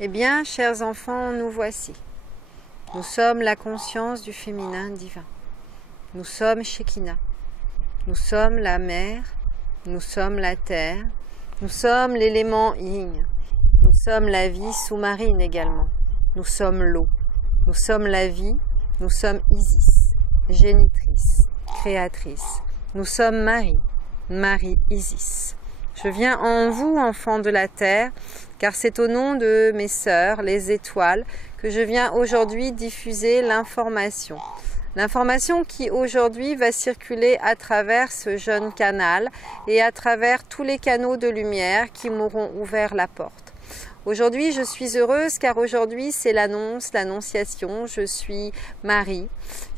Eh bien, chers enfants, nous voici. Nous sommes la conscience du féminin divin. Nous sommes Shekinah. Nous sommes la mer. Nous sommes la terre. Nous sommes l'élément yin. Nous sommes la vie sous-marine également. Nous sommes l'eau. Nous sommes la vie. Nous sommes Isis, génitrice, créatrice. Nous sommes Marie, Marie Isis. Je viens en vous, enfants de la terre, car c'est au nom de mes sœurs, les étoiles, que je viens aujourd'hui diffuser l'information. L'information qui aujourd'hui va circuler à travers ce jeune canal et à travers tous les canaux de lumière qui m'auront ouvert la porte. Aujourd'hui, je suis heureuse car aujourd'hui, c'est l'annonce, l'annonciation. Je suis Marie,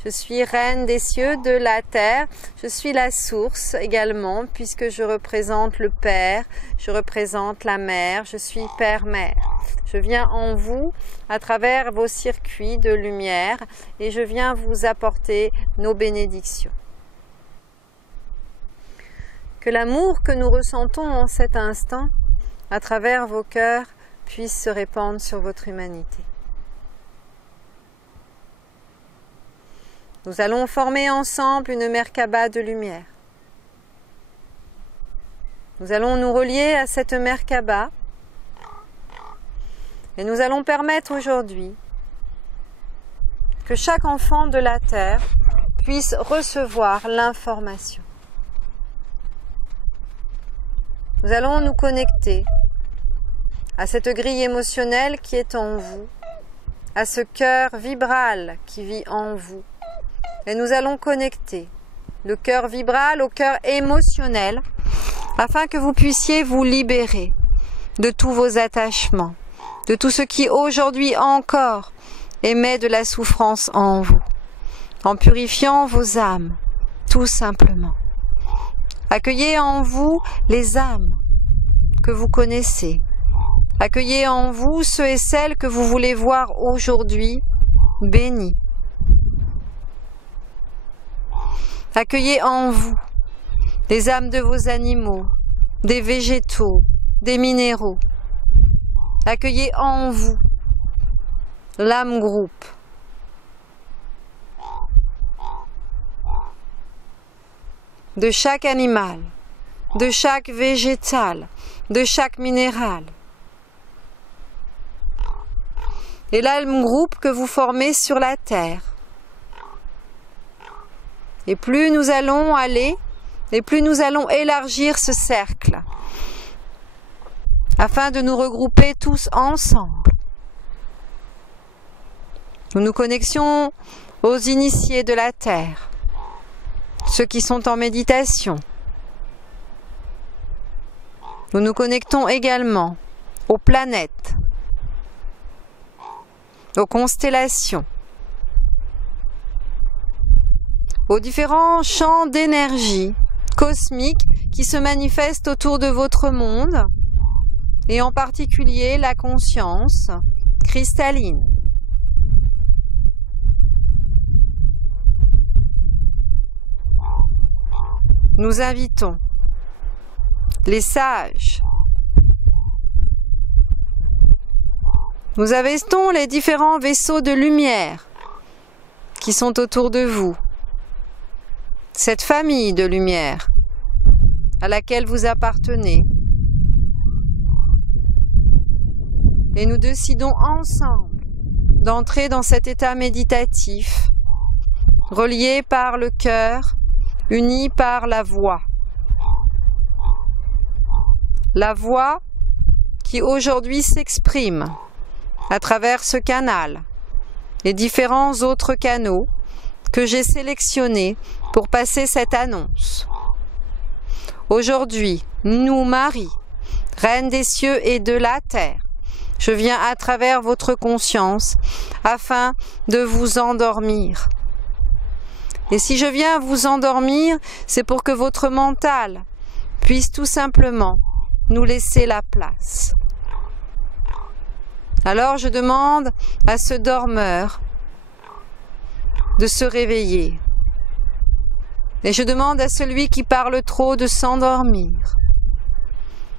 je suis reine des cieux, de la terre. Je suis la source également puisque je représente le Père, je représente la Mère, je suis Père-Mère. Je viens en vous à travers vos circuits de lumière et je viens vous apporter nos bénédictions. Que l'amour que nous ressentons en cet instant, à travers vos cœurs, puisse se répandre sur votre humanité. Nous allons former ensemble une Merkaba de lumière. Nous allons nous relier à cette Merkaba et nous allons permettre aujourd'hui que chaque enfant de la Terre puisse recevoir l'information. Nous allons nous connecter à cette grille émotionnelle qui est en vous, à ce cœur vibral qui vit en vous. Et nous allons connecter le cœur vibral au cœur émotionnel afin que vous puissiez vous libérer de tous vos attachements, de tout ce qui aujourd'hui encore émet de la souffrance en vous, en purifiant vos âmes, tout simplement. Accueillez en vous les âmes que vous connaissez. Accueillez en vous ceux et celles que vous voulez voir aujourd'hui bénis. Accueillez en vous les âmes de vos animaux, des végétaux, des minéraux. Accueillez en vous l'âme groupe. De chaque animal, de chaque végétal, de chaque minéral. Et l'âme groupe que vous formez sur la terre. Et plus nous allons aller, et plus nous allons élargir ce cercle, afin de nous regrouper tous ensemble. Nous nous connections aux initiés de la terre, ceux qui sont en méditation. Nous nous connectons également aux planètes, aux constellations, aux différents champs d'énergie cosmique qui se manifestent autour de votre monde, et en particulier la conscience cristalline. Nous invitons les sages. Nous investons les différents vaisseaux de lumière qui sont autour de vous. Cette famille de lumière à laquelle vous appartenez. Et nous décidons ensemble d'entrer dans cet état méditatif, relié par le cœur, uni par la voix. La voix qui aujourd'hui s'exprime à travers ce canal et différents autres canaux que j'ai sélectionnés pour passer cette annonce. Aujourd'hui, nous, Marie, Reine des cieux et de la terre, je viens à travers votre conscience afin de vous endormir. Et si je viens vous endormir, c'est pour que votre mental puisse tout simplement nous laisser la place. Alors je demande à ce dormeur de se réveiller. Et je demande à celui qui parle trop de s'endormir.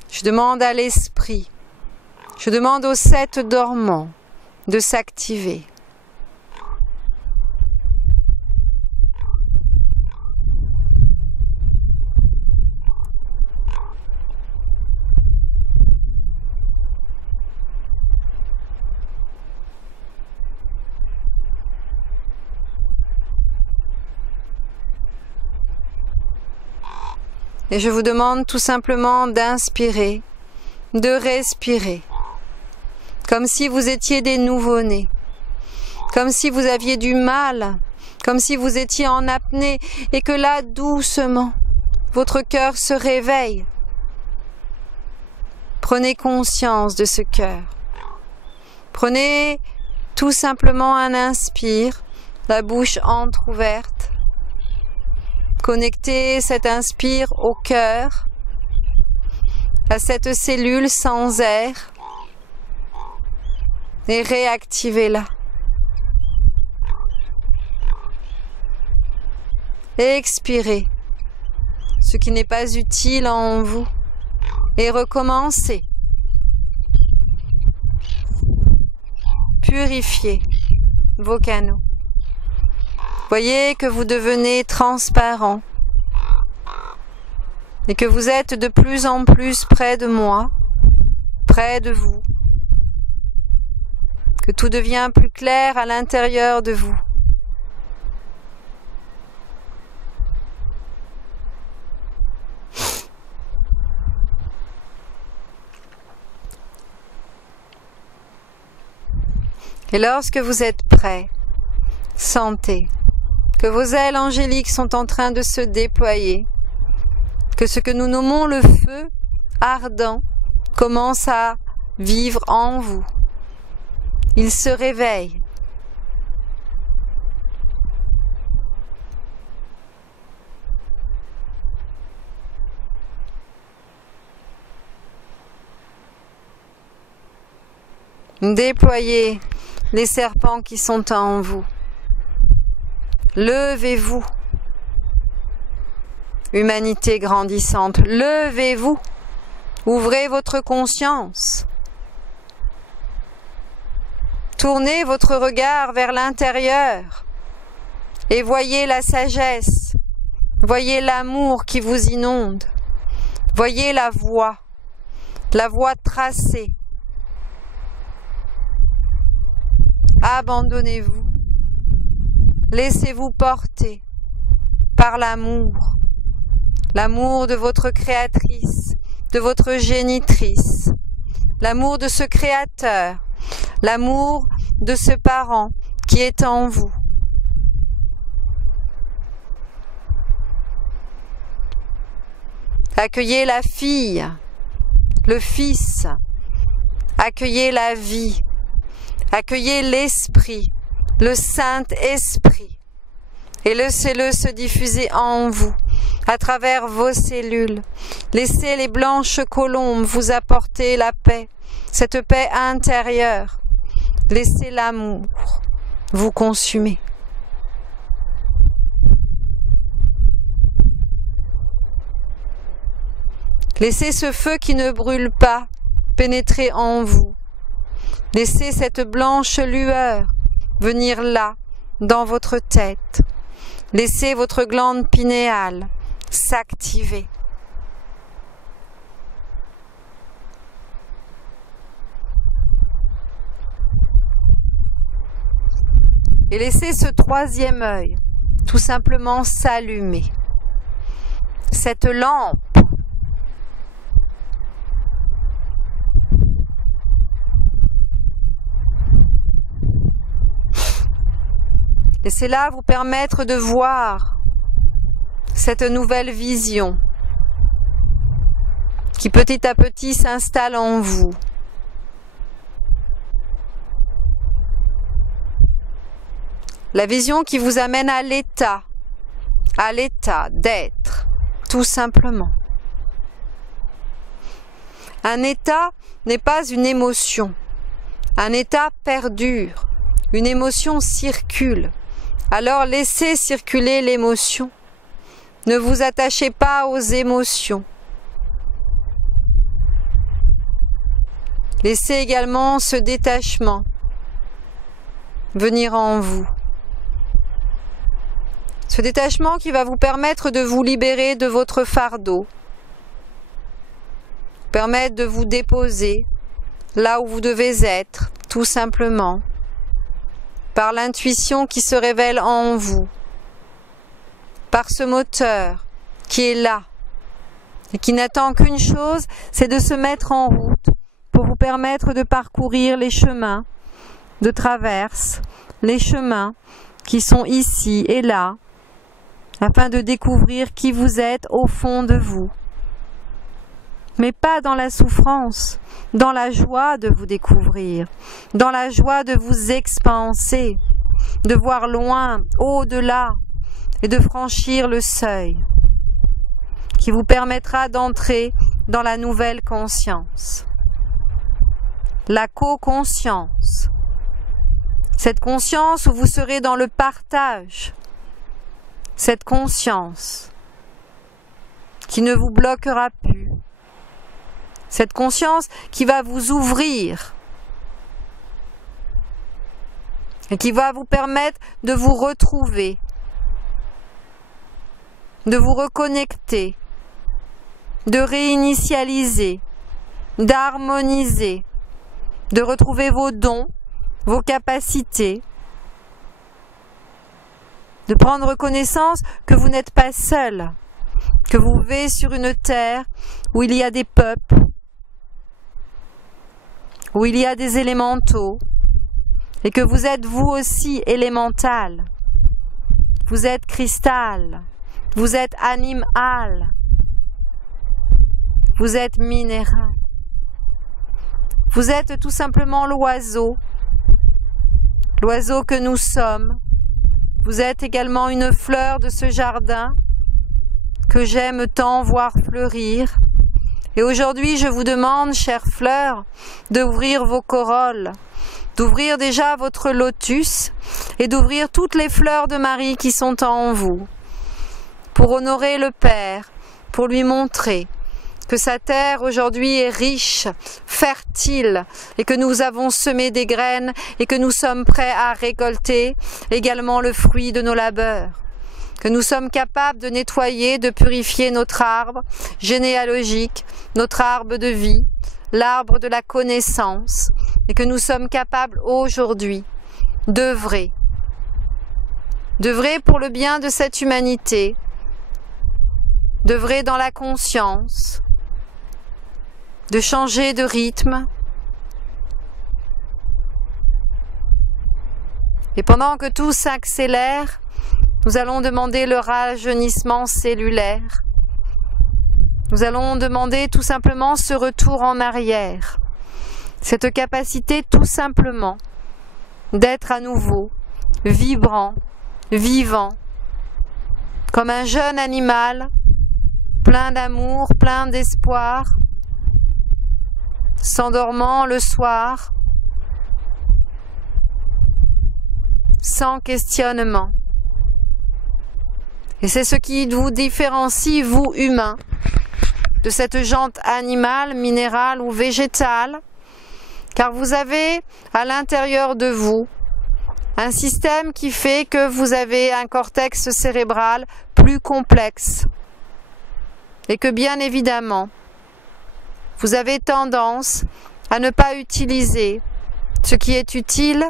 Je demande à l'esprit. Je demande aux 7 dormants de s'activer. Et je vous demande tout simplement d'inspirer, de respirer, comme si vous étiez des nouveau-nés, comme si vous aviez du mal, comme si vous étiez en apnée et que là, doucement, votre cœur se réveille. Prenez conscience de ce cœur. Prenez tout simplement un inspire, la bouche entrouverte. Connectez cet inspire au cœur, à cette cellule sans air et réactivez-la. Expirez ce qui n'est pas utile en vous et recommencez. Purifiez vos canaux. Voyez que vous devenez transparent et que vous êtes de plus en plus près de moi, près de vous, que tout devient plus clair à l'intérieur de vous. Et lorsque vous êtes prêt, sentez que vos ailes angéliques sont en train de se déployer, que ce que nous nommons le feu ardent commence à vivre en vous. Il se réveille. Déployez les serpents qui sont en vous. Levez-vous, humanité grandissante, levez-vous, ouvrez votre conscience, tournez votre regard vers l'intérieur et voyez la sagesse, voyez l'amour qui vous inonde, voyez la voie tracée. Abandonnez-vous. Laissez-vous porter par l'amour de votre créatrice, de votre génitrice, l'amour de ce créateur, l'amour de ce parent qui est en vous. Accueillez la fille, le fils, accueillez la vie, accueillez l'esprit, le Saint-Esprit, et laissez-le se diffuser en vous, à travers vos cellules. Laissez les blanches colombes vous apporter la paix, cette paix intérieure. Laissez l'amour vous consumer. Laissez ce feu qui ne brûle pas pénétrer en vous. Laissez cette blanche lueur venir là, dans votre tête. Laissez votre glande pinéale s'activer. Et laissez ce troisième œil tout simplement s'allumer. Cette lampe laissez-la vous permettre de voir cette nouvelle vision qui petit à petit s'installe en vous. La vision qui vous amène à l'état d'être, tout simplement. Un état n'est pas une émotion. Un état perdure. Une émotion circule. Alors laissez circuler l'émotion. Ne vous attachez pas aux émotions. Laissez également ce détachement venir en vous. Ce détachement qui va vous permettre de vous libérer de votre fardeau, permettre de vous déposer là où vous devez être, tout simplement, par l'intuition qui se révèle en vous, par ce moteur qui est là et qui n'attend qu'une chose, c'est de se mettre en route pour vous permettre de parcourir les chemins de traverse, les chemins qui sont ici et là, afin de découvrir qui vous êtes au fond de vous. Mais pas dans la souffrance, dans la joie de vous découvrir, dans la joie de vous expanser, de voir loin, au-delà, et de franchir le seuil, qui vous permettra d'entrer dans la nouvelle conscience. La co-conscience. Cette conscience où vous serez dans le partage. Cette conscience qui ne vous bloquera plus. Cette conscience qui va vous ouvrir et qui va vous permettre de vous retrouver, de vous reconnecter, de réinitialiser, d'harmoniser, de retrouver vos dons, vos capacités, de prendre connaissance que vous n'êtes pas seul, que vous vivez sur une terre où il y a des peuples, où il y a des élémentaux, et que vous êtes vous aussi élémental, vous êtes cristal, vous êtes animal, vous êtes minéral, vous êtes tout simplement l'oiseau que nous sommes. Vous êtes également une fleur de ce jardin que j'aime tant voir fleurir. Et aujourd'hui, je vous demande, chères fleurs, d'ouvrir vos corolles, d'ouvrir déjà votre lotus et d'ouvrir toutes les fleurs de Marie qui sont en vous, pour honorer le Père, pour lui montrer que sa terre aujourd'hui est riche, fertile, et que nous avons semé des graines et que nous sommes prêts à récolter également le fruit de nos labeurs. Que nous sommes capables de nettoyer, de purifier notre arbre généalogique, notre arbre de vie, l'arbre de la connaissance, et que nous sommes capables aujourd'hui d'œuvrer pour le bien de cette humanité, d'œuvrer dans la conscience, de changer de rythme. Et pendant que tout s'accélère, nous allons demander le rajeunissement cellulaire. Nous allons demander tout simplement ce retour en arrière. Cette capacité tout simplement d'être à nouveau vibrant, vivant, comme un jeune animal, plein d'amour, plein d'espoir, s'endormant le soir, sans questionnement. Et c'est ce qui vous différencie, vous humains, de cette jante animale, minérale ou végétale, car vous avez à l'intérieur de vous un système qui fait que vous avez un cortex cérébral plus complexe et que bien évidemment, vous avez tendance à ne pas utiliser ce qui est utile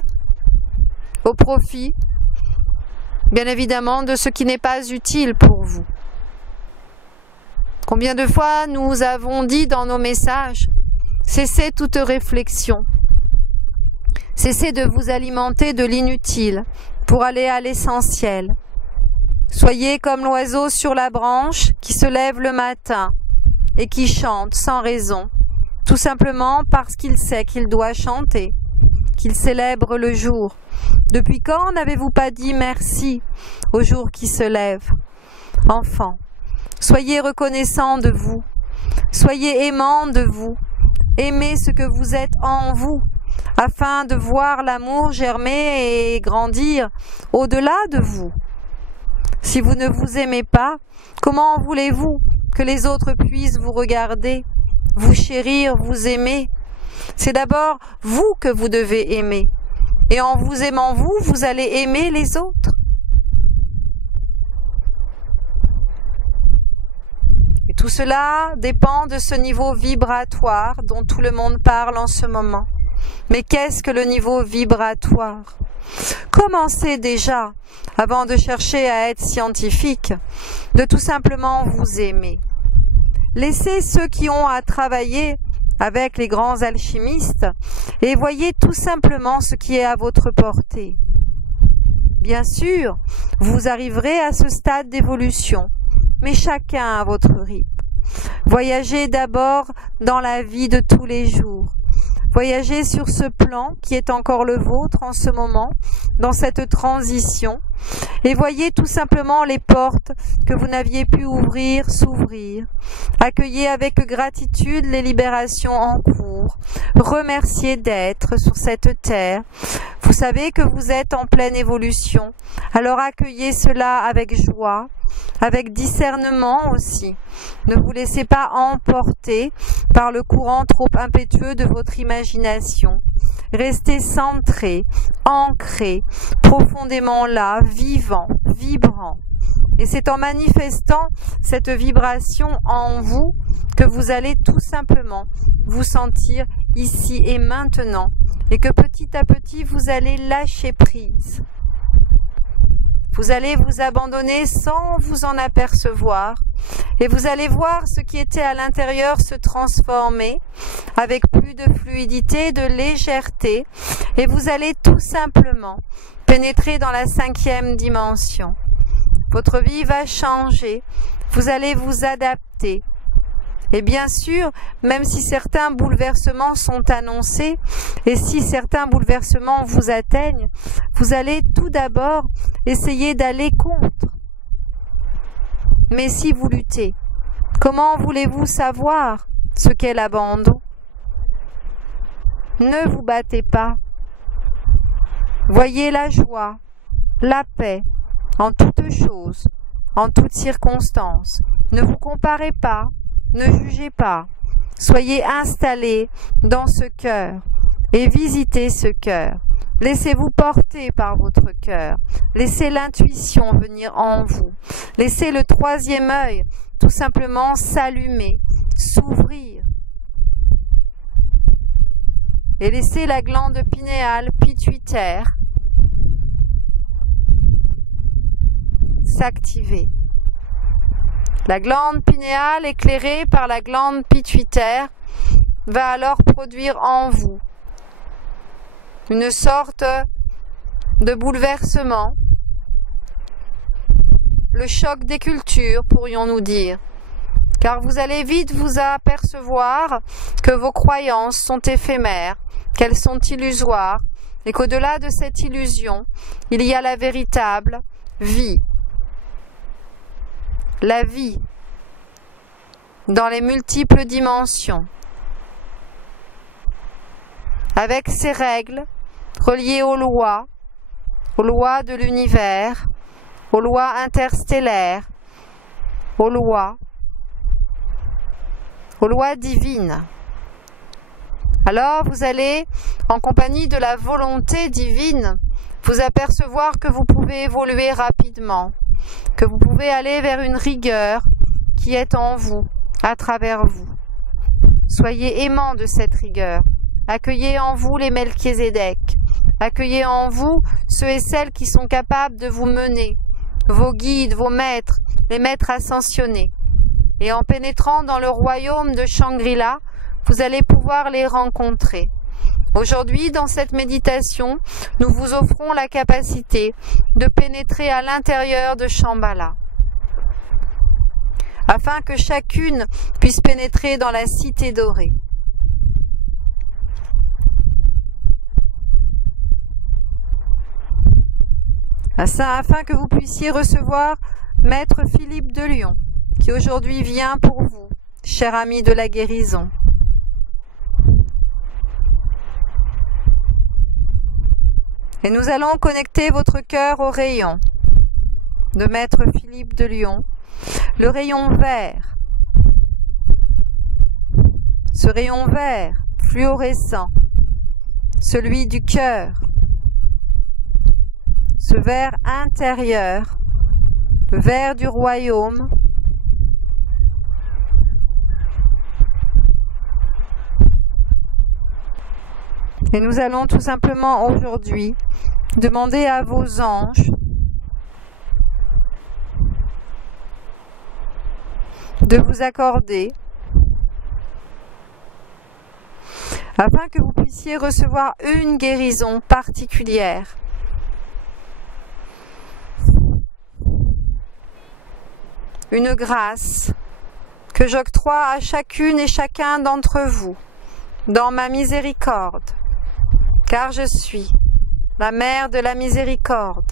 au profit, bien évidemment, de ce qui n'est pas utile pour vous. Combien de fois nous avons dit dans nos messages, cessez toute réflexion, cessez de vous alimenter de l'inutile pour aller à l'essentiel. Soyez comme l'oiseau sur la branche qui se lève le matin et qui chante sans raison, tout simplement parce qu'il sait qu'il doit chanter, qu'il célèbre le jour. Depuis quand n'avez-vous pas dit merci au jour qui se lève? Enfants, soyez reconnaissants de vous, soyez aimants de vous, aimez ce que vous êtes en vous, afin de voir l'amour germer et grandir au-delà de vous. Si vous ne vous aimez pas, comment voulez-vous que les autres puissent vous regarder, vous chérir, vous aimer? C'est d'abord vous que vous devez aimer. Et en vous aimant vous, vous allez aimer les autres. Et tout cela dépend de ce niveau vibratoire dont tout le monde parle en ce moment. Mais qu'est-ce que le niveau vibratoire? Commencez déjà, avant de chercher à être scientifique, de tout simplement vous aimer. Laissez ceux qui ont à travailler avec les grands alchimistes et voyez tout simplement ce qui est à votre portée. Bien sûr, vous arriverez à ce stade d'évolution, mais chacun à votre rythme. Voyagez d'abord dans la vie de tous les jours. Voyagez sur ce plan qui est encore le vôtre en ce moment, dans cette transition, et voyez tout simplement les portes que vous n'aviez pu ouvrir s'ouvrir. Accueillez avec gratitude les libérations en cours. Remerciez d'être sur cette terre. Vous savez que vous êtes en pleine évolution, alors accueillez cela avec joie, avec discernement aussi. Ne vous laissez pas emporter par le courant trop impétueux de votre imagination. Restez centré, ancré, profondément là, vivant, vibrant. Et c'est en manifestant cette vibration en vous que vous allez tout simplement vous sentir ici et maintenant, et que petit à petit vous allez lâcher prise. Vous allez vous abandonner sans vous en apercevoir et vous allez voir ce qui était à l'intérieur se transformer avec plus de fluidité, de légèreté et vous allez tout simplement pénétrer dans la 5e dimension. Votre vie va changer, vous allez vous adapter. Et bien sûr, même si certains bouleversements sont annoncés, et si certains bouleversements vous atteignent, vous allez tout d'abord essayer d'aller contre. Mais si vous luttez, comment voulez-vous savoir ce qu'est l'abandon? Ne vous battez pas. Voyez la joie, la paix, en toutes choses, en toutes circonstances. Ne vous comparez pas. Ne jugez pas, soyez installés dans ce cœur et visitez ce cœur. Laissez-vous porter par votre cœur, laissez l'intuition venir en vous, laissez le 3e œil tout simplement s'allumer, s'ouvrir et laissez la glande pinéale pituitaire s'activer. La glande pinéale éclairée par la glande pituitaire va alors produire en vous une sorte de bouleversement, le choc des cultures, pourrions-nous dire, car vous allez vite vous apercevoir que vos croyances sont éphémères, qu'elles sont illusoires, et qu'au-delà de cette illusion, il y a la véritable vie. La vie dans les multiples dimensions, avec ses règles reliées aux lois de l'univers, aux lois interstellaires, aux lois divines. Alors vous allez, en compagnie de la volonté divine, vous apercevoir que vous pouvez évoluer rapidement, que vous pouvez aller vers une rigueur qui est en vous, à travers vous. Soyez aimants de cette rigueur. Accueillez en vous les Melchisédek. Accueillez en vous ceux et celles qui sont capables de vous mener, vos guides, vos maîtres, les maîtres ascensionnés. Et en pénétrant dans le royaume de Shangri-La, vous allez pouvoir les rencontrer. Aujourd'hui, dans cette méditation, nous vous offrons la capacité de pénétrer à l'intérieur de Shambhala, afin que chacune puisse pénétrer dans la cité dorée. Afin que vous puissiez recevoir Maître Philippe de Lyon, qui aujourd'hui vient pour vous, cher ami de la guérison. Et nous allons connecter votre cœur au rayon de Maître Philippe de Lyon, le rayon vert. Ce rayon vert fluorescent, celui du cœur, ce ver intérieur, le ver du royaume, et nous allons tout simplement aujourd'hui demander à vos anges de vous accorder afin que vous puissiez recevoir une guérison particulière. Une grâce que j'octroie à chacune et chacun d'entre vous dans ma miséricorde, car je suis la mère de la miséricorde.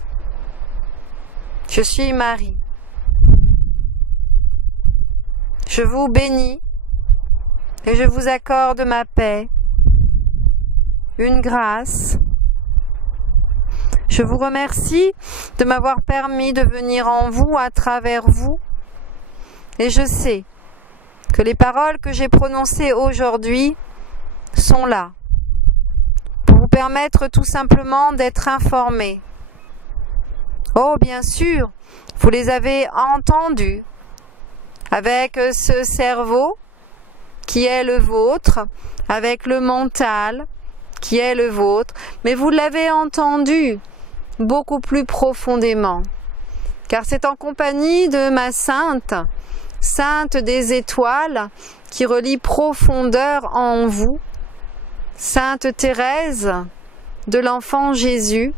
Je suis Marie. Je vous bénis et je vous accorde ma paix, une grâce. Je vous remercie de m'avoir permis de venir en vous, à travers vous, et je sais que les paroles que j'ai prononcées aujourd'hui sont là pour vous permettre tout simplement d'être informés. Oh, bien sûr, vous les avez entendues avec ce cerveau qui est le vôtre, avec le mental qui est le vôtre, mais vous l'avez entendu beaucoup plus profondément, car c'est en compagnie de ma Sainte des étoiles, qui relie profondeur en vous, Sainte Thérèse de l'Enfant Jésus,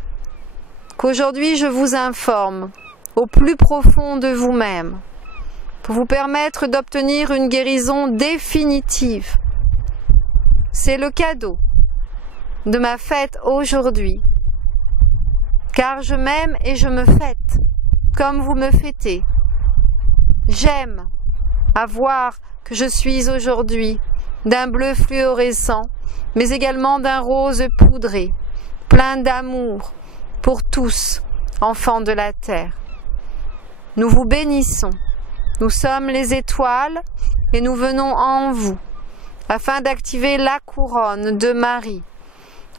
qu'aujourd'hui je vous informe au plus profond de vous-même, pour vous permettre d'obtenir une guérison définitive. C'est le cadeau de ma fête aujourd'hui, car je m'aime et je me fête comme vous me fêtez. J'aime à voir que je suis aujourd'hui d'un bleu fluorescent, mais également d'un rose poudré, plein d'amour pour tous, enfants de la terre. Nous vous bénissons. Nous sommes les étoiles et nous venons en vous, afin d'activer la couronne de Marie,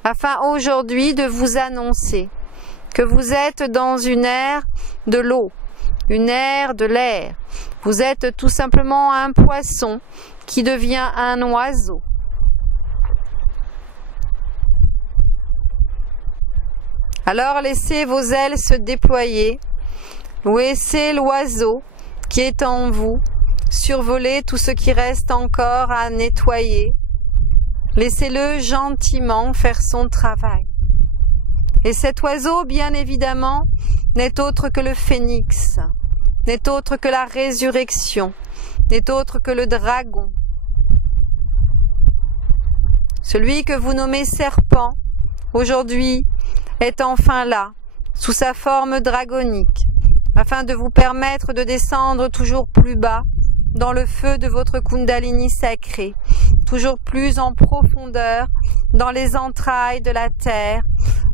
afin aujourd'hui de vous annoncer que vous êtes dans une ère de l'eau, une ère de l'air. Vous êtes tout simplement un poisson qui devient un oiseau. Alors laissez vos ailes se déployer, laissez l'oiseau qui est en vous survoler tout ce qui reste encore à nettoyer. Laissez-le gentiment faire son travail. Et cet oiseau, bien évidemment, n'est autre que le phénix, n'est autre que la résurrection, n'est autre que le dragon. Celui que vous nommez serpent, aujourd'hui, est enfin là, sous sa forme dragonique, afin de vous permettre de descendre toujours plus bas dans le feu de votre Kundalini sacré, toujours plus en profondeur dans les entrailles de la terre,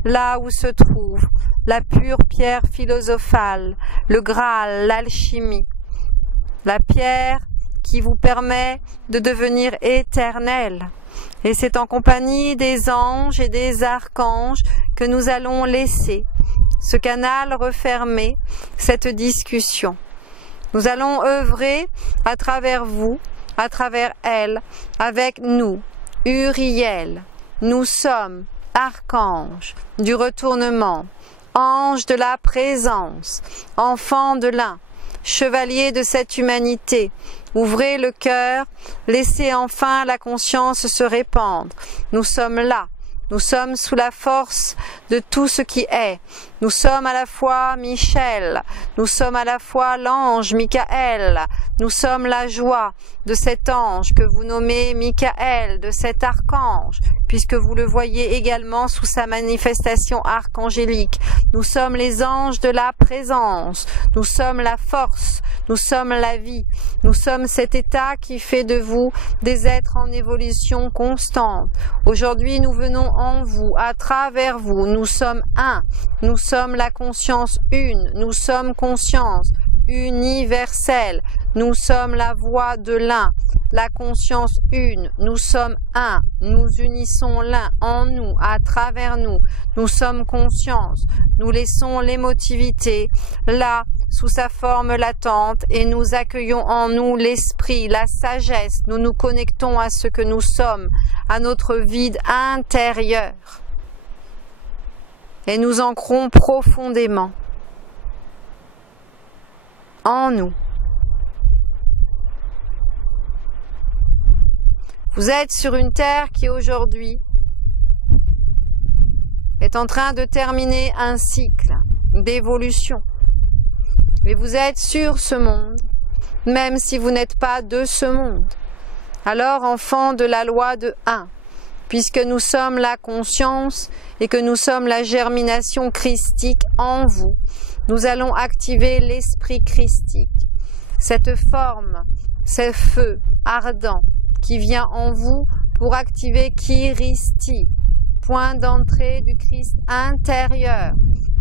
là où se trouve la pure pierre philosophale, le Graal, l'alchimie, la pierre qui vous permet de devenir éternel. Et c'est en compagnie des anges et des archanges que nous allons laisser ce canal refermé, cette discussion. Nous allons œuvrer à travers vous, à travers elle, avec nous, Uriel. Nous sommes archanges du retournement, anges de la présence, enfants de l'un, chevaliers de cette humanité. Ouvrez le cœur, laissez enfin la conscience se répandre. Nous sommes là. Nous sommes sous la force de tout ce qui est. Nous sommes à la fois Michel, nous sommes à la fois l'ange Michael, nous sommes la joie de cet ange que vous nommez Michael, de cet archange, puisque vous le voyez également sous sa manifestation archangélique. Nous sommes les anges de la présence, nous sommes la force, nous sommes la vie, nous sommes cet état qui fait de vous des êtres en évolution constante. Aujourd'hui, nous venons en vous, à travers vous, nous sommes un, nous sommes la conscience une, nous sommes conscience, universelle. Nous sommes la voix de l'un, la conscience une. Nous sommes un. Nous unissons l'un en nous, à travers nous. Nous sommes conscience. Nous laissons l'émotivité là, sous sa forme latente, et nous accueillons en nous l'esprit, la sagesse. Nous nous connectons à ce que nous sommes, à notre vide intérieur. Et nous ancrons profondément en nous. Vous êtes sur une terre qui aujourd'hui est en train de terminer un cycle d'évolution. Et vous êtes sur ce monde, même si vous n'êtes pas de ce monde. Alors, enfant de la loi de 1, puisque nous sommes la conscience et que nous sommes la germination christique en vous, nous allons activer l'esprit christique. Cette forme, ce feu ardent qui vient en vous pour activer Kiristi, point d'entrée du Christ intérieur,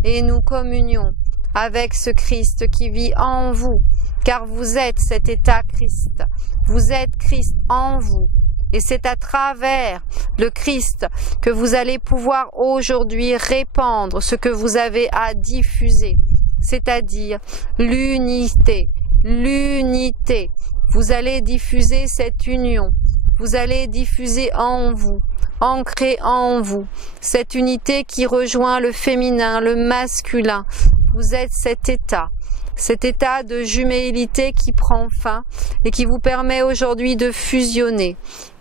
et nous communions avec ce Christ qui vit en vous, car vous êtes cet état Christ, vous êtes Christ en vous, et c'est à travers le Christ que vous allez pouvoir aujourd'hui répandre ce que vous avez à diffuser, c'est-à-dire l'unité, l'unité. Vous allez diffuser cette union, vous allez diffuser en vous, ancrer en vous, cette unité qui rejoint le féminin, le masculin. Vous êtes cet état de juméilité qui prend fin et qui vous permet aujourd'hui de fusionner.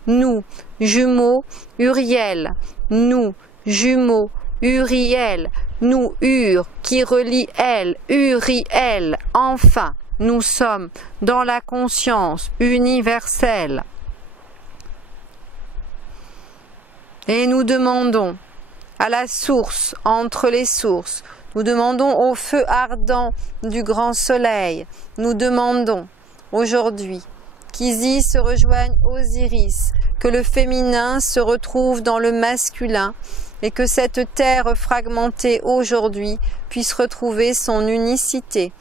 Nous, jumeaux, Uriel, nous, jumeaux, Uriel, nous, Ur, qui relie elle, Uriel, enfin. Nous sommes dans la conscience universelle. Et nous demandons à la source, entre les sources, nous demandons au feu ardent du grand soleil, nous demandons aujourd'hui qu'Isis se rejoigne Osiris, que le féminin se retrouve dans le masculin et que cette terre fragmentée aujourd'hui puisse retrouver son unicité.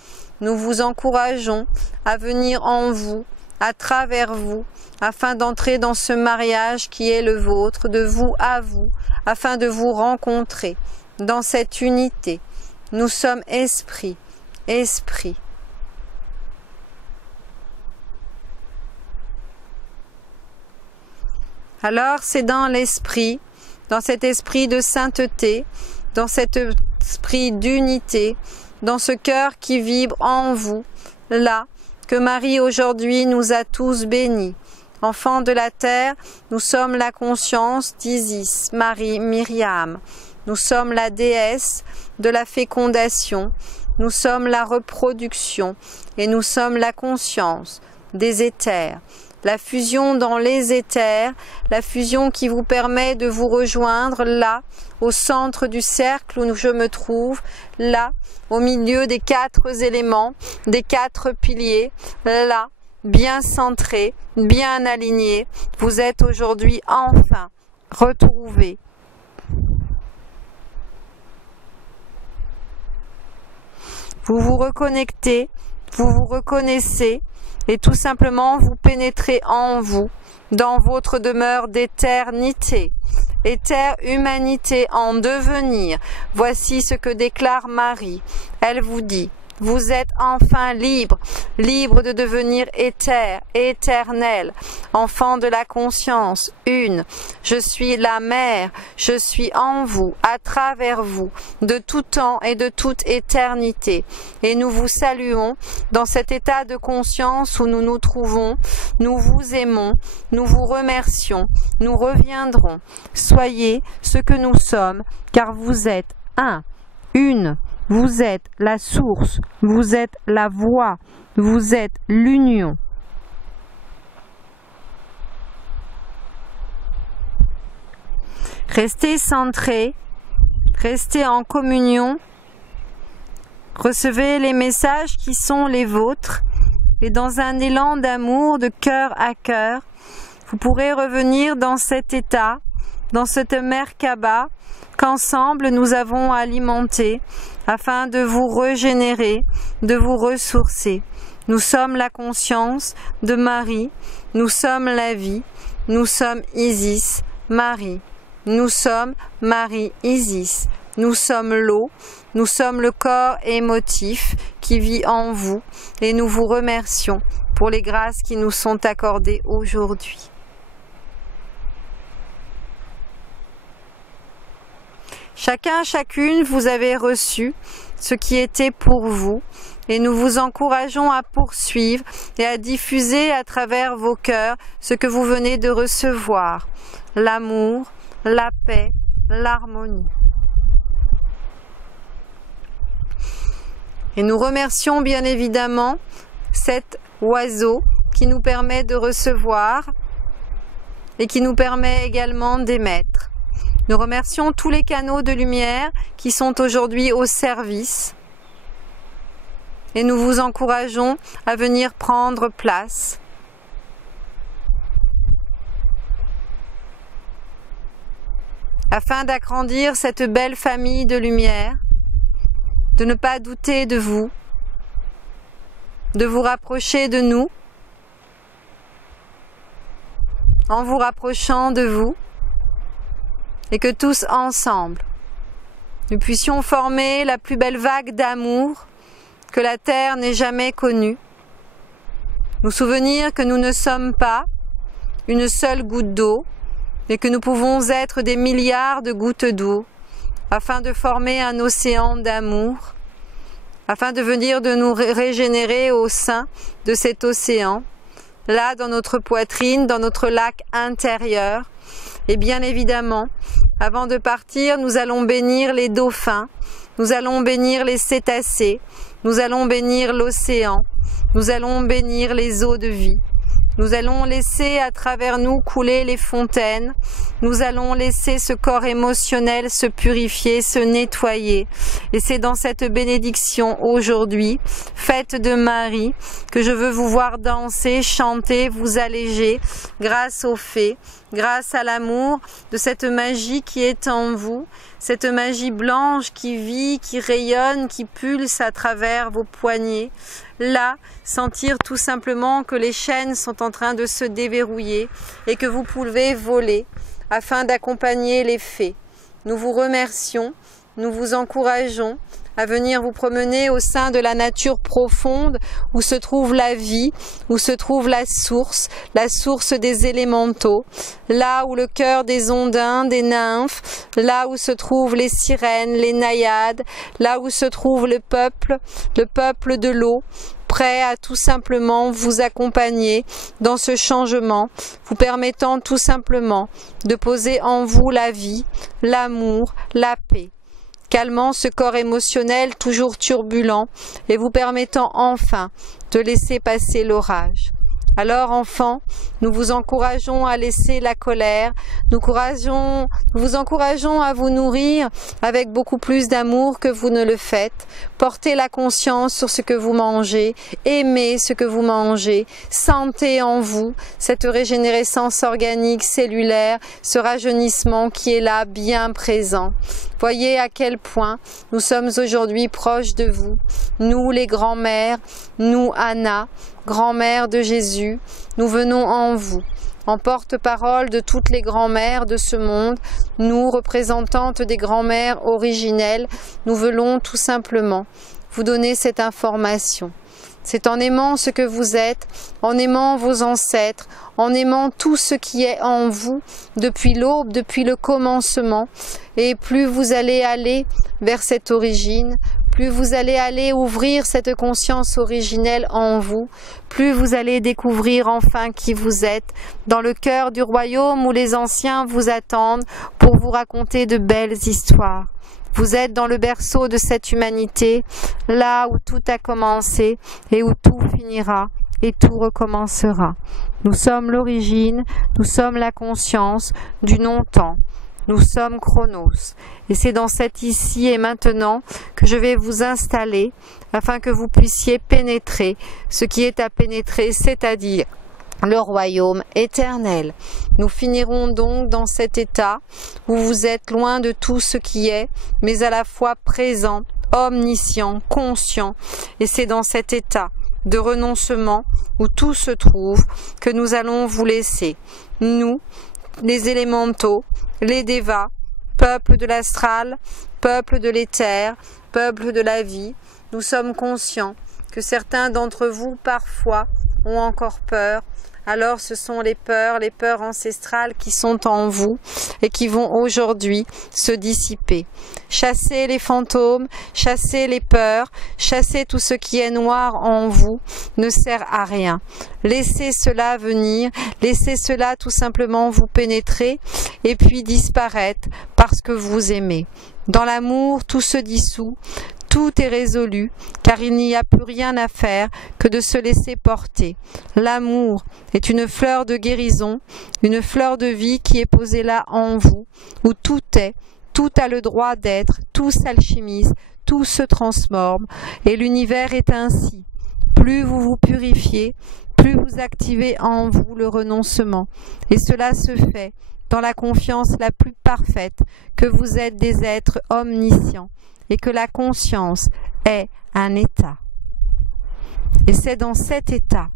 Nous vous encourageons à venir en vous, à travers vous, afin d'entrer dans ce mariage qui est le vôtre, de vous à vous, afin de vous rencontrer dans cette unité. Nous sommes esprit, esprit. Alors c'est dans l'esprit, dans cet esprit de sainteté, dans cet esprit d'unité, dans ce cœur qui vibre en vous, là, que Marie aujourd'hui nous a tous bénis. Enfants de la terre, nous sommes la conscience d'Isis, Marie, Myriam. Nous sommes la déesse de la fécondation, nous sommes la reproduction et nous sommes la conscience des éthers. La fusion dans les éthers, la fusion qui vous permet de vous rejoindre là, au centre du cercle où je me trouve, là, au milieu des 4 éléments, des 4 piliers, là, bien centré, bien aligné. Vous êtes aujourd'hui enfin retrouvés. Vous vous reconnectez, vous vous reconnaissez et tout simplement vous pénétrez en vous, dans votre demeure d'éternité. Éther humanité en devenir. Voici ce que déclare Marie. Elle vous dit: vous êtes enfin libre, libre de devenir éther, éternel, enfant de la conscience, une. Je suis la mère, je suis en vous, à travers vous, de tout temps et de toute éternité. Et nous vous saluons dans cet état de conscience où nous nous trouvons. Nous vous aimons, nous vous remercions, nous reviendrons. Soyez ce que nous sommes, car vous êtes un, une. Vous êtes la source, vous êtes la voix, vous êtes l'union. Restez centrés, restez en communion, recevez les messages qui sont les vôtres et dans un élan d'amour de cœur à cœur, vous pourrez revenir dans cet état, dans cette Merkaba qu'ensemble nous avons alimenté afin de vous régénérer, de vous ressourcer. Nous sommes la conscience de Marie, nous sommes la vie, nous sommes Isis, Marie. Nous sommes Marie Isis, nous sommes l'eau, nous sommes le corps émotif qui vit en vous et nous vous remercions pour les grâces qui nous sont accordées aujourd'hui. Chacun, chacune, vous avez reçu ce qui était pour vous et nous vous encourageons à poursuivre et à diffuser à travers vos cœurs ce que vous venez de recevoir, l'amour, la paix, l'harmonie. Et nous remercions bien évidemment cet oiseau qui nous permet de recevoir et qui nous permet également d'émettre. Nous remercions tous les canaux de lumière qui sont aujourd'hui au service et nous vous encourageons à venir prendre place. Afin d'agrandir cette belle famille de lumière, de ne pas douter de vous, de vous rapprocher de nous, en vous rapprochant de vous, et que tous ensemble, nous puissions former la plus belle vague d'amour que la terre n'ait jamais connue, nous souvenir que nous ne sommes pas une seule goutte d'eau, et que nous pouvons être des milliards de gouttes d'eau, afin de former un océan d'amour, afin de venir de nous régénérer au sein de cet océan, là dans notre poitrine, dans notre lac intérieur. Et bien évidemment, avant de partir, nous allons bénir les dauphins, nous allons bénir les cétacés, nous allons bénir l'océan, nous allons bénir les eaux de vie. Nous allons laisser à travers nous couler les fontaines, nous allons laisser ce corps émotionnel se purifier, se nettoyer. Et c'est dans cette bénédiction aujourd'hui, fête de Marie, que je veux vous voir danser, chanter, vous alléger, grâce aux fées, grâce à l'amour de cette magie qui est en vous, cette magie blanche qui vit, qui rayonne, qui pulse à travers vos poignets. Là, sentir tout simplement que les chaînes sont en train de se déverrouiller et que vous pouvez voler afin d'accompagner les fées. Nous vous remercions, nous vous encourageons à venir vous promener au sein de la nature profonde où se trouve la vie, où se trouve la source des élémentaux, là où le cœur des ondins, des nymphes, là où se trouvent les sirènes, les naïades, là où se trouve le peuple de l'eau, prêt à tout simplement vous accompagner dans ce changement, vous permettant tout simplement de poser en vous la vie, l'amour, la paix, calmant ce corps émotionnel toujours turbulent et vous permettant enfin de laisser passer l'orage. Alors enfants, nous vous encourageons à laisser la colère, nous vous encourageons à vous nourrir avec beaucoup plus d'amour que vous ne le faites. Portez la conscience sur ce que vous mangez, aimez ce que vous mangez, sentez en vous cette régénérescence organique, cellulaire, ce rajeunissement qui est là, bien présent. Voyez à quel point nous sommes aujourd'hui proches de vous, nous les grands-mères, nous Anna, grand-mère de Jésus, nous venons en vous, en porte-parole de toutes les grand-mères de ce monde, nous, représentantes des grand-mères originelles, nous voulons tout simplement vous donner cette information. C'est en aimant ce que vous êtes, en aimant vos ancêtres, en aimant tout ce qui est en vous depuis l'aube, depuis le commencement. Et plus vous allez aller vers cette origine, plus vous allez aller ouvrir cette conscience originelle en vous, plus vous allez découvrir enfin qui vous êtes, dans le cœur du royaume où les anciens vous attendent pour vous raconter de belles histoires. Vous êtes dans le berceau de cette humanité, là où tout a commencé et où tout finira et tout recommencera. Nous sommes l'origine, nous sommes la conscience du non-temps. Nous sommes Chronos. Et c'est dans cet ici et maintenant que je vais vous installer afin que vous puissiez pénétrer ce qui est à pénétrer, c'est-à-dire le royaume éternel. Nous finirons donc dans cet état où vous êtes loin de tout ce qui est, mais à la fois présent omniscient, conscient, et c'est dans cet état de renoncement où tout se trouve que nous allons vous laisser, nous, les élémentaux, les dévas, peuple de l'astral, peuple de l'éther, peuple de la vie. Nous sommes conscients que certains d'entre vous parfois ont encore peur. Alors ce sont les peurs ancestrales qui sont en vous et qui vont aujourd'hui se dissiper. Chassez les fantômes, chassez les peurs, chassez tout ce qui est noir en vous ne sert à rien. Laissez cela venir, laissez cela tout simplement vous pénétrer et puis disparaître parce que vous aimez. Dans l'amour, tout se dissout. Tout est résolu, car il n'y a plus rien à faire que de se laisser porter. L'amour est une fleur de guérison, une fleur de vie qui est posée là en vous, où tout est, tout a le droit d'être, tout s'alchimise, tout se transforme, et l'univers est ainsi. Plus vous vous purifiez, plus vous activez en vous le renoncement, et cela se fait dans la confiance la plus parfaite que vous êtes des êtres omniscients, et que la conscience est un état. Et c'est dans cet état,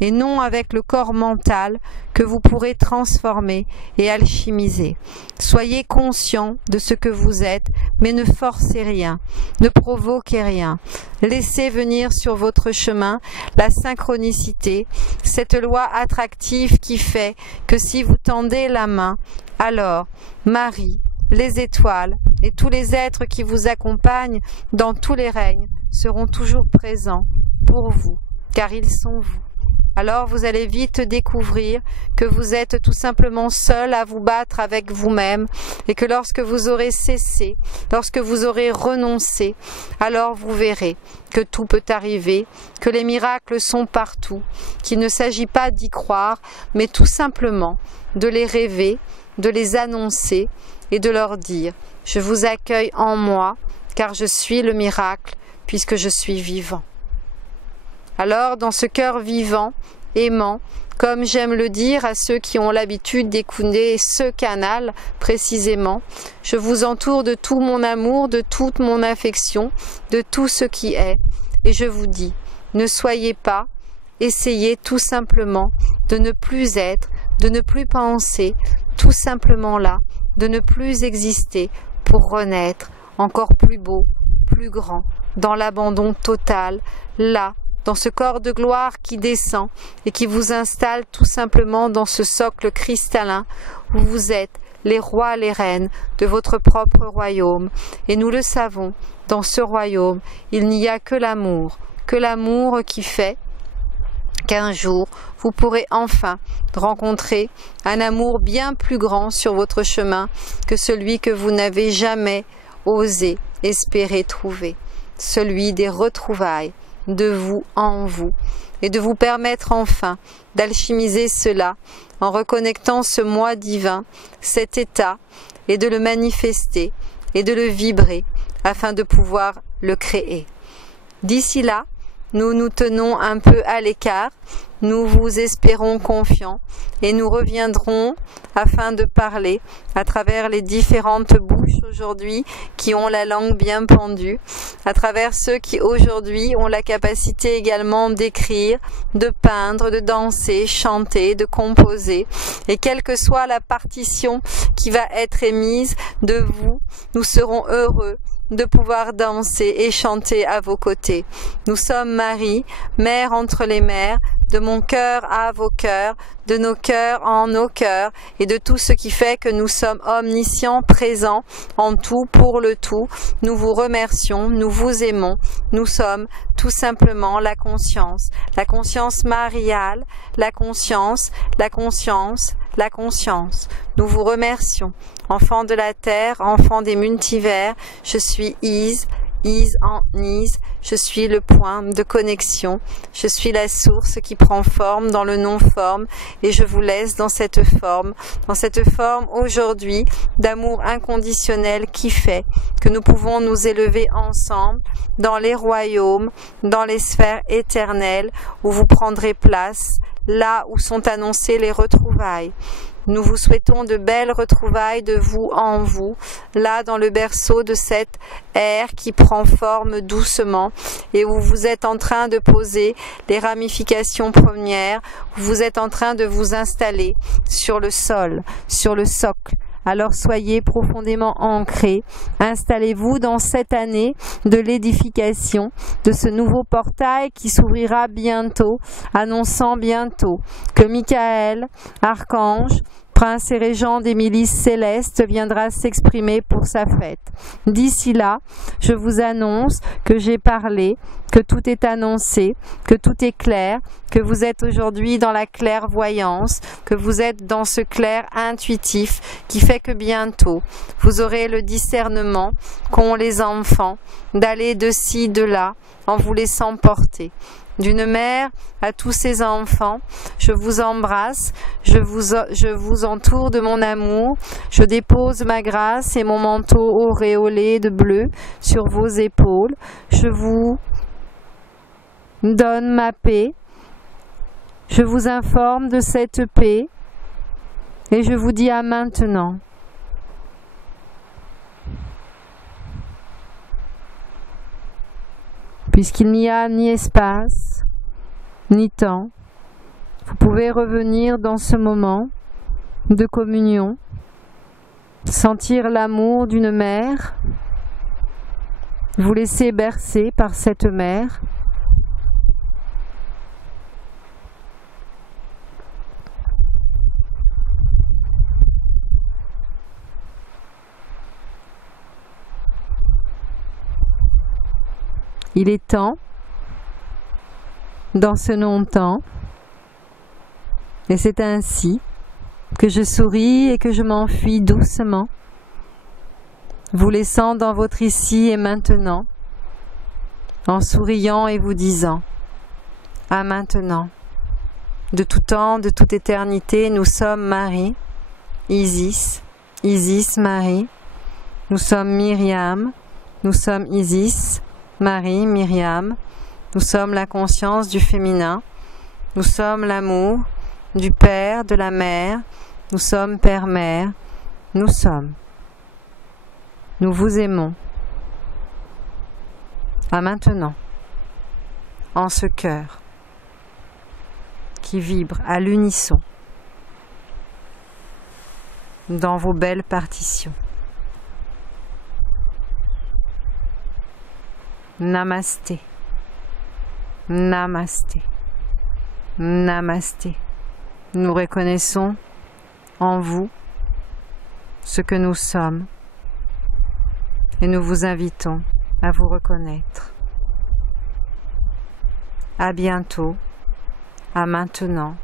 et non avec le corps mental, que vous pourrez transformer et alchimiser. Soyez conscient de ce que vous êtes, mais ne forcez rien, ne provoquez rien. Laissez venir sur votre chemin la synchronicité, cette loi attractive qui fait que si vous tendez la main, alors Marie, les étoiles et tous les êtres qui vous accompagnent dans tous les règnes seront toujours présents pour vous, car ils sont vous. Alors vous allez vite découvrir que vous êtes tout simplement seul à vous battre avec vous-même et que lorsque vous aurez cessé, lorsque vous aurez renoncé, alors vous verrez que tout peut arriver, que les miracles sont partout, qu'il ne s'agit pas d'y croire, mais tout simplement de les rêver, de les annoncer et de leur dire « Je vous accueille en moi, car je suis le miracle, puisque je suis vivant. » Alors, dans ce cœur vivant, aimant, comme j'aime le dire à ceux qui ont l'habitude d'écouter ce canal précisément, je vous entoure de tout mon amour, de toute mon affection, de tout ce qui est, et je vous dis, ne soyez pas, essayez tout simplement de ne plus être, de ne plus penser, tout simplement là, de ne plus exister pour renaître encore plus beau, plus grand, dans l'abandon total, là, dans ce corps de gloire qui descend et qui vous installe tout simplement dans ce socle cristallin où vous êtes les rois, les reines de votre propre royaume. Et nous le savons, dans ce royaume, il n'y a que l'amour qui fait qu'un jour, vous pourrez enfin rencontrer un amour bien plus grand sur votre chemin que celui que vous n'avez jamais osé espérer trouver, celui des retrouvailles de vous en vous, et de vous permettre enfin d'alchimiser cela en reconnectant ce moi divin, cet état, et de le manifester et de le vibrer afin de pouvoir le créer. D'ici là, nous nous tenons un peu à l'écart, nous vous espérons confiants et nous reviendrons afin de parler à travers les différentes bouches aujourd'hui qui ont la langue bien pendue, à travers ceux qui aujourd'hui ont la capacité également d'écrire, de peindre, de danser, chanter, de composer. Et quelle que soit la partition qui va être émise de vous, nous serons heureux de pouvoir danser et chanter à vos côtés. Nous sommes Marie, mère entre les mères, de mon cœur à vos cœurs, de nos cœurs en nos cœurs, et de tout ce qui fait que nous sommes omniscients, présents en tout, pour le tout. Nous vous remercions, nous vous aimons, nous sommes tout simplement la conscience mariale, la conscience, la conscience, la conscience. Nous vous remercions. Enfant de la terre, enfant des multivers, je suis Is en Is, je suis le point de connexion, je suis la source qui prend forme dans le non-forme et je vous laisse dans cette forme aujourd'hui d'amour inconditionnel qui fait que nous pouvons nous élever ensemble dans les royaumes, dans les sphères éternelles où vous prendrez place, là où sont annoncées les retrouvailles. Nous vous souhaitons de belles retrouvailles de vous en vous, là dans le berceau de cette ère qui prend forme doucement et où vous êtes en train de poser les ramifications premières, où vous êtes en train de vous installer sur le sol, sur le socle. Alors soyez profondément ancrés, installez-vous dans cette année de l'édification, de ce nouveau portail qui s'ouvrira bientôt, annonçant bientôt que Michael, archange, prince et régent des milices célestes, viendra s'exprimer pour sa fête. D'ici là, je vous annonce que j'ai parlé, que tout est annoncé, que tout est clair, que vous êtes aujourd'hui dans la clairvoyance, que vous êtes dans ce clair intuitif qui fait que bientôt, vous aurez le discernement qu'ont les enfants d'aller de ci, de là, en vous laissant porter. D'une mère à tous ses enfants, je vous embrasse, je vous entoure de mon amour, je dépose ma grâce et mon manteau auréolé de bleu sur vos épaules, je vous donne ma paix, je vous informe de cette paix et je vous dis à maintenant. Puisqu'il n'y a ni espace, ni temps, vous pouvez revenir dans ce moment de communion, sentir l'amour d'une mère, vous laisser bercer par cette mère. Il est temps, dans ce non-temps, et c'est ainsi que je souris et que je m'enfuis doucement, vous laissant dans votre ici et maintenant, en souriant et vous disant « À maintenant, de tout temps, de toute éternité, nous sommes Marie, Isis, Isis Marie, nous sommes Myriam, nous sommes Isis, Marie, Myriam, nous sommes la conscience du féminin, nous sommes l'amour du Père, de la Mère, nous sommes Père-Mère, nous sommes. Nous vous aimons. À maintenant, en ce cœur qui vibre à l'unisson dans vos belles partitions. Namasté, Namasté, Namasté. Nous reconnaissons en vous ce que nous sommes et nous vous invitons à vous reconnaître. À bientôt, à maintenant.